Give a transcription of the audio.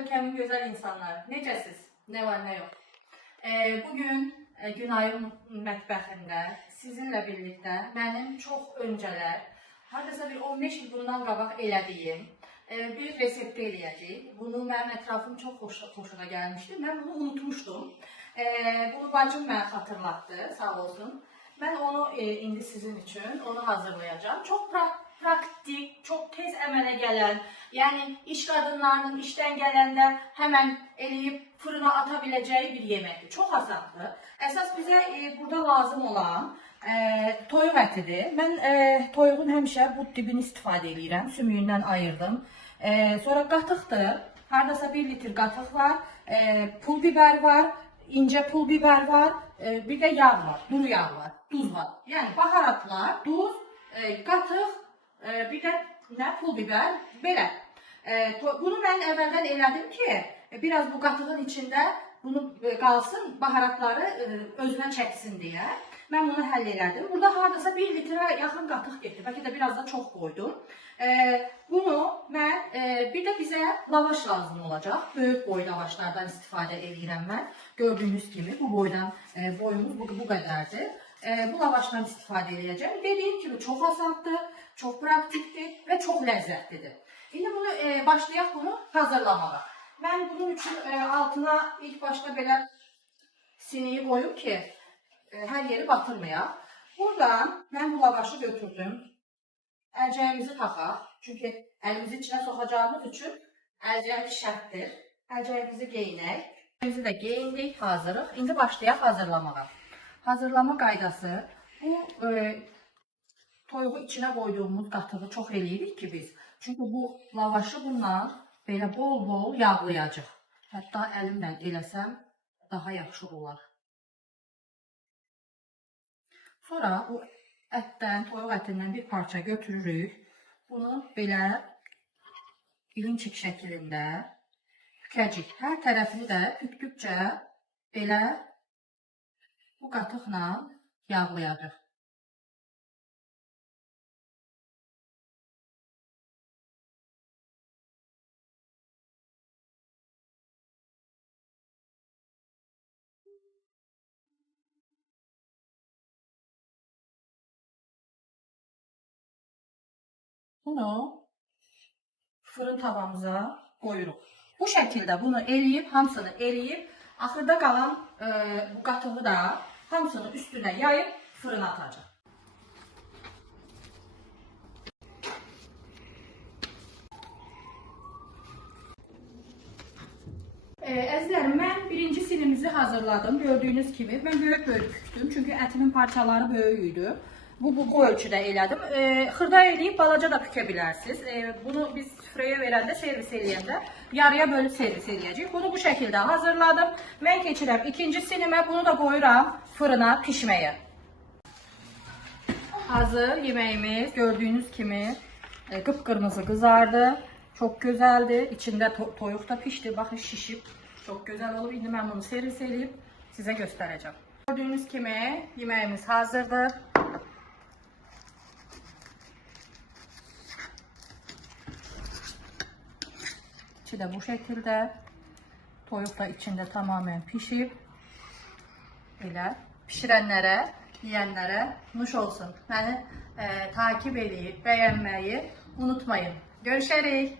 ülkemin güzel insanları. Necəsiz? Ne var ne yok. Bugün Günay'ın mətbəxində sizinle birlikte benim çok önceler, hardasa bir 15 il bundan qabaq elədiyim bir resepti eləyəcəyik. Bunu mənim ətrafım çox xoşuna gəlmişdi. Mən bunu unutmuşdum. Bunu bacım mənə xatırlatdı, sağ olsun. Ben onu indi sizin için onu hazırlayacağım. Çok praktik, çok tez əmələ gələn, yani iş qadınlarının işten gələndə hemen eləyib fırına atabileceği bir yeməkdir. Çok asandır. Əsas bizə burada lazım olan toyuq ətidir. Mən toyuğun həmişə bu dibini istifadə edirəm. Sümüyündən ayırdım. Sonra qatıqdır. Hardasa 1 litr qatıq var. Pul biber var. İnce pul biber var. Bir de yağ var. Duru yağ var. Duz var. Yani baharatlar, duz, qatıq, bir de ne pul biber. Belə. Bunu ben evvelden elədim ki biraz bu qatığın içinde bunu qalsın, baharatları özünə çəksin diye. Ben bunu həll elədim. Burada hardasa 1 litrə yaxın qatıq getdi. Bəlkə də biraz da çox qoydum. Bunu mən bir də bizə lavaş lazım olacaq. Böyük boy lavaşlardan istifadə edirəm mən. Gördüğünüz kimi bu boydan boyumuz bu qədərdir. Bu lavaşdan istifadə edəcəm. Dediyim kimi çox asandır, çox praktikdir və çox ləzzətlidir. Şimdi bunu başlayaq bunu hazırlamağa. Ben bunun için altına ilk başta böyle sineği koyup ki her yeri batırmayaq. Buradan ben bu lavaşı götürdüm. Əlcəyimizi taxaq. Çünki əlimizi içine sokacağımız için əlcəyimiz şərtdir. Əlcəyimizi geyinək. Əlcəyimizi də geyindik, hazırıq. İndi başlayaq hazırlamağa. Hazırlama qaydası. Bu toyuğu içine koyduğumuz qatığı çox eləyirik ki biz. Çünkü bu lavaşı bundan belə bol-bol yağlayacaq. Hətta əlimlə eləsəm daha yaxşı olar. Sonra bu ətdən, toyuq ətindən bir parça götürürük. Bunu belə ilinçik şəklində bükəcək. Hər tərəfini də bükdükcə belə bu qatıqla yağlayacaq. Bunu fırın tavamıza koyuruq. Bu şəkildə bunu eləyib, hamısını eləyib, axırda qalan bu qatığı da hamısını üstünə yayıb fırına atacaq. Əzizlərim, mən birinci silimizi hazırladım. Gördüğünüz gibi ben böyük büktüm. Çünkü etimin parçaları böyüydü. Bu ölçüdə elədim. Xırda eləyib balaca da bükę bilərsiniz. Bunu biz süfrəyə verəndə, servis eləyəndə yarıya bölüb servis eləyəcəyik. Bunu bu şəkildə hazırladım. Mən keçirəm ikinci sinimə. Bunu da qoyuram fırına pişməyə. Hazır yeməyimiz gördüğünüz kimi qıpqırmızı qızardı. Çok güzeldi. İçinde toyuq da pişti. Baxın şişib. Çok güzel olub. İndi mən bunu servis eləyib sizə göstərəcəm. Gördüğünüz kimi yeməyimiz hazırdır. İçi de bu şekilde. Toyuq da içinde tamamen pişib. Elə pişirənlərə, yiyənlərə nuş olsun. Məni takip edib, bəyənməyi unutmayın. Görüşərik.